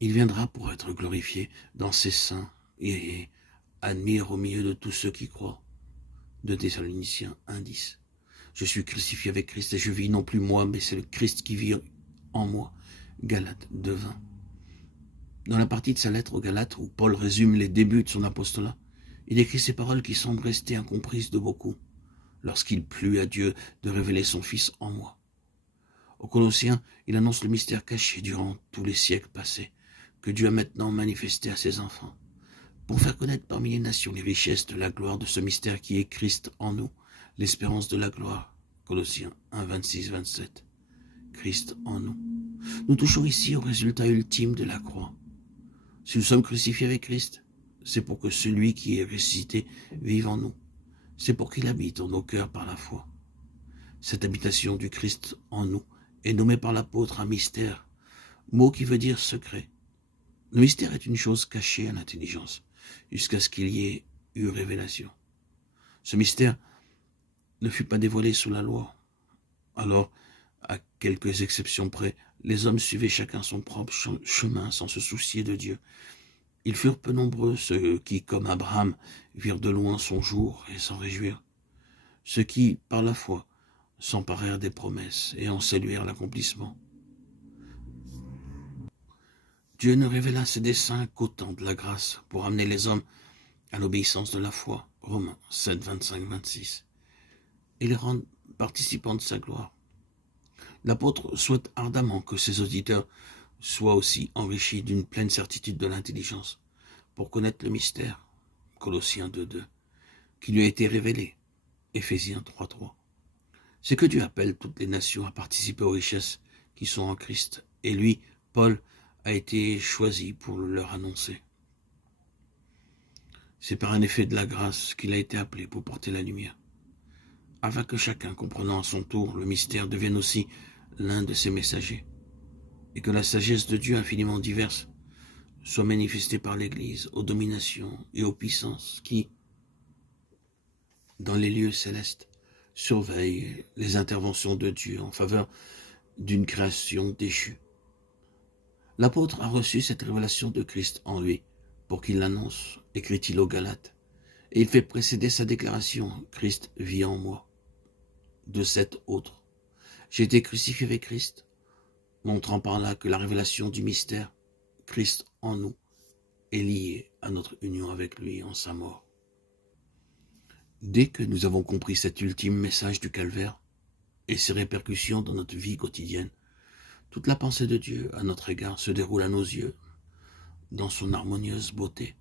Il viendra pour être glorifié dans ses saints et admire au milieu de tous ceux qui croient. De Thessaloniciens 1:10. Je suis crucifié avec Christ et je vis non plus moi, mais c'est le Christ qui vit en moi. Galates 2:20. Dans la partie de sa lettre aux Galates où Paul résume les débuts de son apostolat, il écrit ces paroles qui semblent rester incomprises de beaucoup. Lorsqu'il plut à Dieu de révéler son Fils en moi. Aux Colossiens, il annonce le mystère caché durant tous les siècles passés, que Dieu a maintenant manifesté à ses enfants, pour faire connaître parmi les nations les richesses de la gloire de ce mystère qui est Christ en nous, l'espérance de la gloire. Colossiens 1, 26, 27. Christ en nous. Nous touchons ici au résultat ultime de la croix. Si nous sommes crucifiés avec Christ, c'est pour que celui qui est ressuscité vive en nous. C'est pour qu'il habite en nos cœurs par la foi. Cette habitation du Christ en nous est nommée par l'apôtre un mystère, mot qui veut dire secret. Le mystère est une chose cachée à l'intelligence, jusqu'à ce qu'il y ait eu révélation. Ce mystère ne fut pas dévoilé sous la loi. Alors, à quelques exceptions près, les hommes suivaient chacun son propre chemin sans se soucier de Dieu. Ils furent peu nombreux ceux qui, comme Abraham, virent de loin son jour et s'en réjouirent. Ceux qui, par la foi, s'emparèrent des promesses et en saluèrent l'accomplissement. Dieu ne révéla ses desseins qu'au temps de la grâce pour amener les hommes à l'obéissance de la foi. Romains 7, 25, 26. Et les rendre participants de sa gloire. L'apôtre souhaite ardemment que ses auditeurs soient aussi enrichis d'une pleine certitude de l'intelligence pour connaître le mystère, Colossiens 2, 2, qui lui a été révélé, Éphésiens 3, 3. C'est que Dieu appelle toutes les nations à participer aux richesses qui sont en Christ, et lui, Paul, a été choisi pour leur annoncer. C'est par un effet de la grâce qu'il a été appelé pour porter la lumière, afin que chacun, comprenant à son tour le mystère, devienne aussi l'un de ses messagers, et que la sagesse de Dieu infiniment diverse soit manifestée par l'Église aux dominations et aux puissances qui, dans les lieux célestes, surveillent les interventions de Dieu en faveur d'une création déchue. L'apôtre a reçu cette révélation de Christ en lui, pour qu'il l'annonce, écrit-il aux Galates, et il fait précéder sa déclaration, Christ vit en moi, de cette autre. J'ai été crucifié avec Christ, montrant par là que la révélation du mystère, Christ en nous, est liée à notre union avec lui en sa mort. Dès que nous avons compris cet ultime message du calvaire et ses répercussions dans notre vie quotidienne, toute la pensée de Dieu à notre égard se déroule à nos yeux dans son harmonieuse beauté.